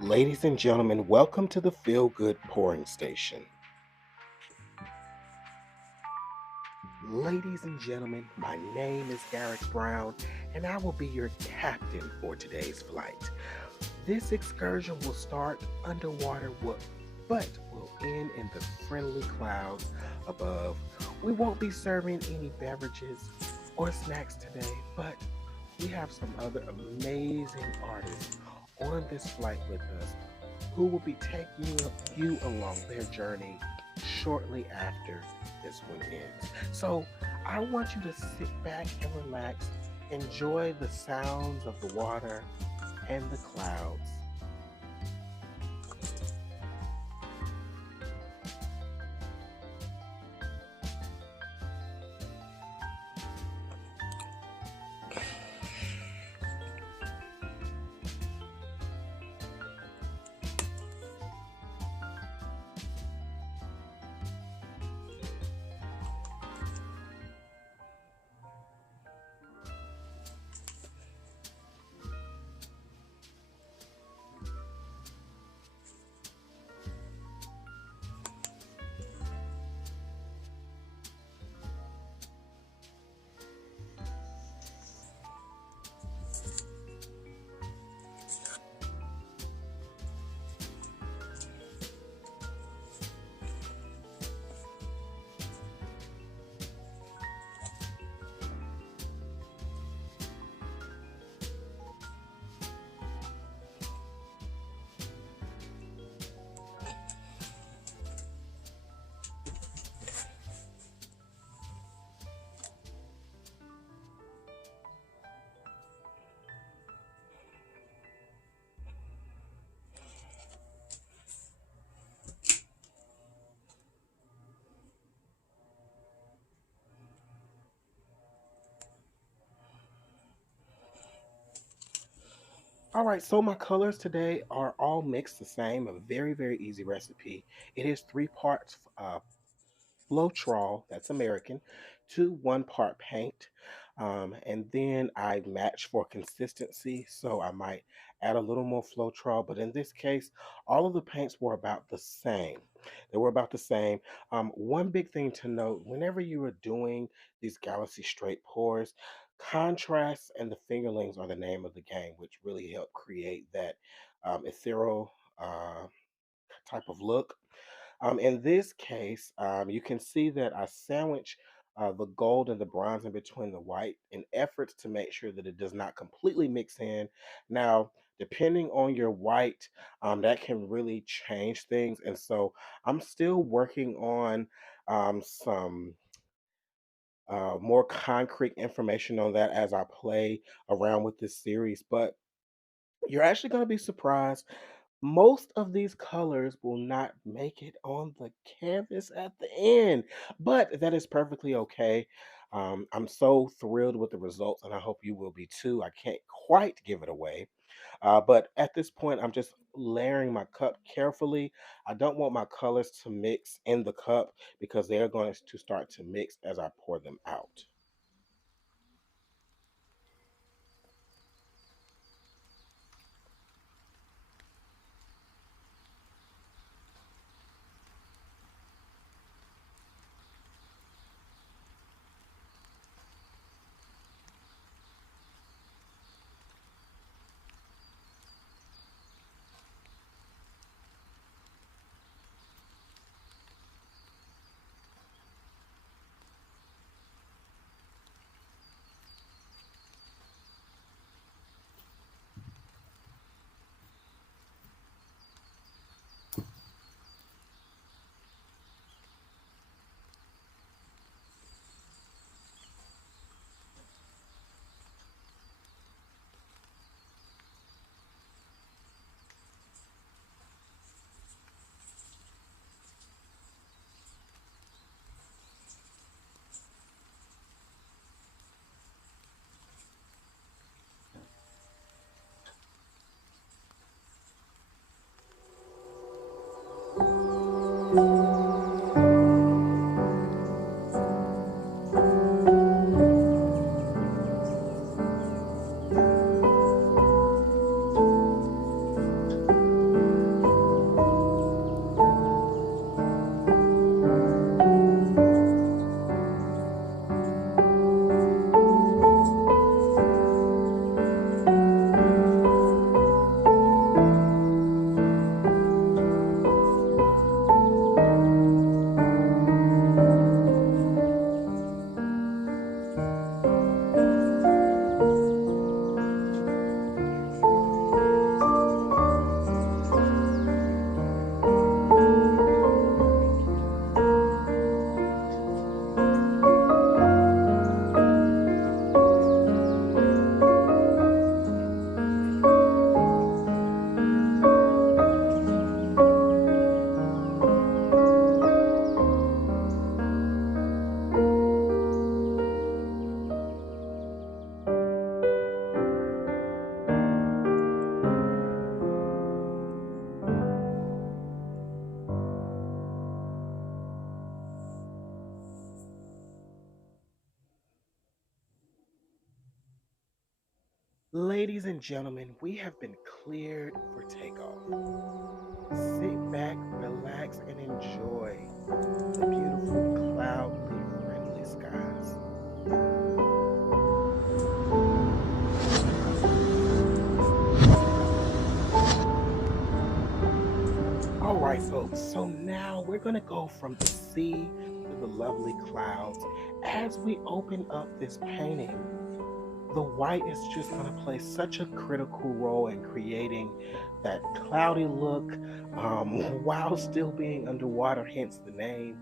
Ladies and gentlemen, welcome to the Feel Good Pouring Station. Ladies and gentlemen, my name is Garrick Brown, and I will be your captain for today's flight. This excursion will start underwater, but will end in the friendly clouds above. We won't be serving any beverages or snacks today, but we have some other amazing artists on this flight with us who will be taking you along their journey shortly after this one ends. So I want you to sit back and relax, enjoy the sounds of the water and the clouds. All right, so my colors today are all mixed the same, a very easy recipe. It is 3 parts Floetrol, that's American, to 1 part paint. And then I match for consistency, so I might add a little more Floetrol, but in this case, all of the paints were about the same. They were about the same. One big thing to note whenever you are doing these Galaxy Straight pours, contrast and the fingerlings are the name of the game, which really help create that ethereal type of look. In this case, you can see that I sandwich the gold and the bronze in between the white in efforts to make sure that it does not completely mix in. Now, depending on your white, that can really change things. And so I'm still working on some more concrete information on that as I play around with this series. But you're actually going to be surprised most of these colors will not make it on the canvas at the end, but that is perfectly okay. I'm so thrilled with the results, and I hope you will be too. I can't quite give it away, but at this point, I'm just layering my cup carefully. I don't want my colors to mix in the cup because they are going to start to mix as I pour them out. Ladies and gentlemen, we have been cleared for takeoff. Sit back, relax, and enjoy the beautiful, cloudly friendly skies. All right, folks, so now we're going to go from the sea to the lovely clouds. As we open up this painting, the white is just going to play such a critical role in creating that cloudy look while still being underwater, hence the name.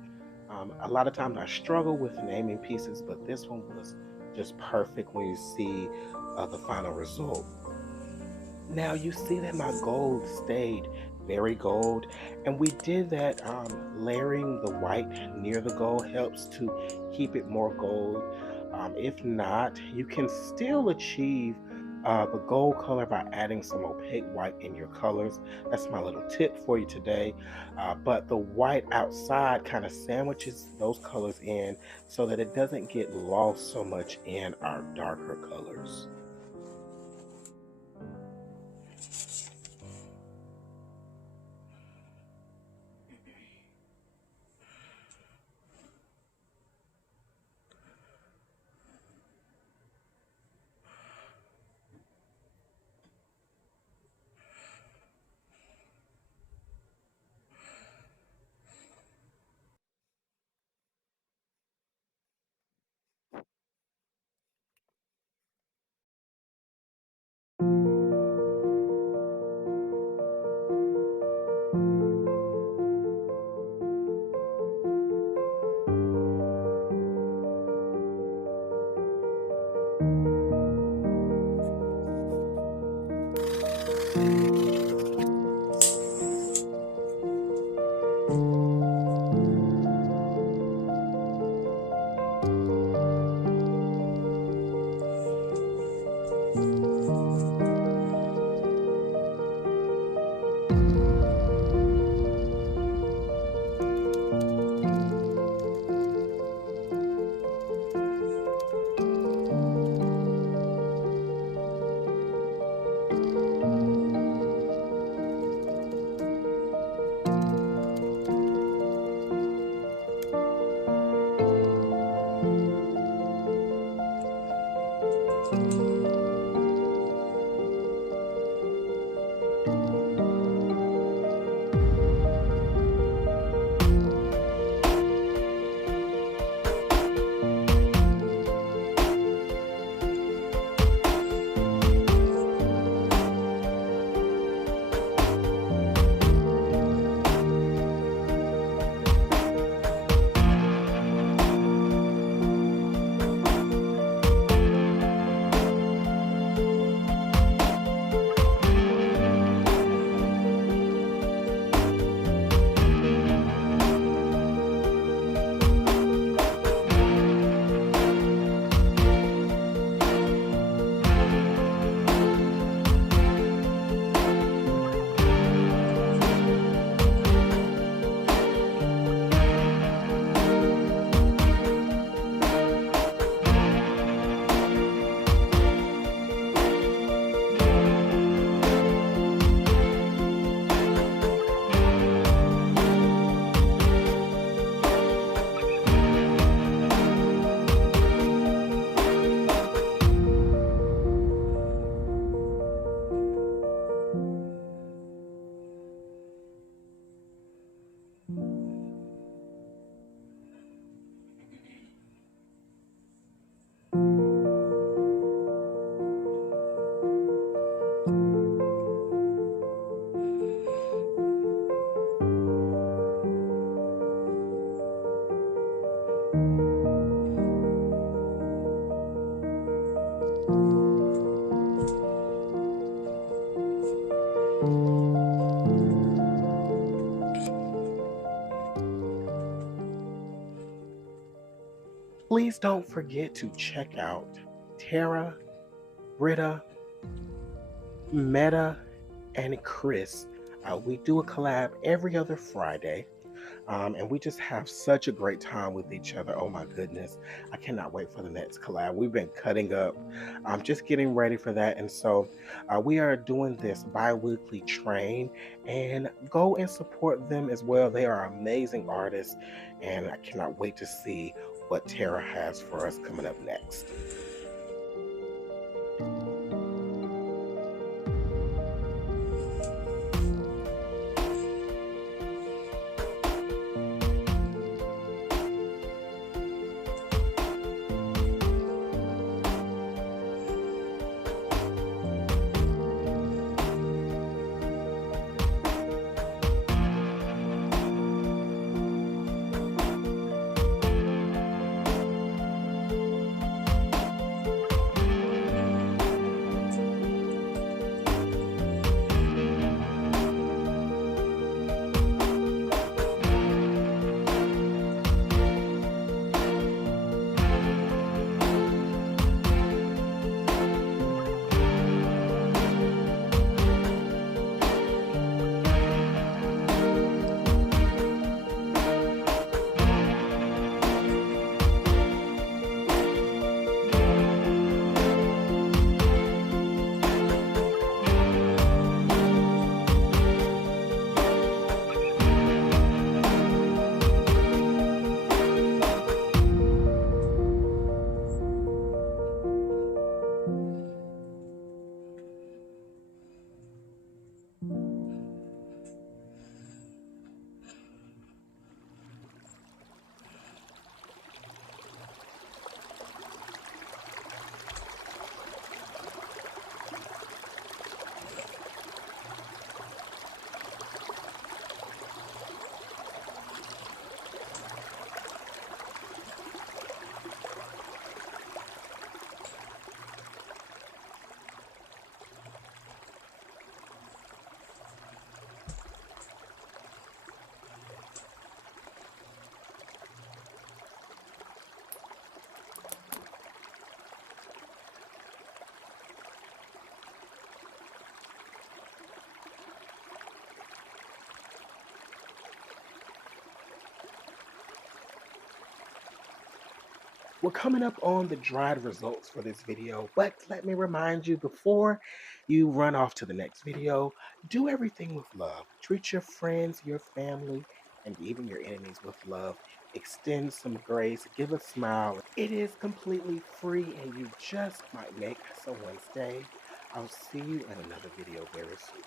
A lot of times I struggle with naming pieces, but this one was just perfect when you see the final result. Now you see that my gold stayed very gold, and we did that layering the white near the gold helps to keep it more gold. If not, you can still achieve the gold color by adding some opaque white in your colors. That's my little tip for you today. But the white outside kind of sandwiches those colors in so that it doesn't get lost so much in our darker colors. Please don't forget to check out Tara, Britta, Meta, and Chris. We do a collab every other Friday. And we just have such a great time with each other. Oh my goodness, I cannot wait for the next collab. We've been cutting up, just getting ready for that. And so we are doing this bi-weekly train, and go and support them as well. They are amazing artists, and I cannot wait to see what Tara has for us coming up next. We're coming up on the dried results for this video, but let me remind you, before you run off to the next video, do everything with love. Treat your friends, your family, and even your enemies with love. Extend some grace, give a smile. It is completely free, and you just might make someone's day. I'll see you in another video very soon.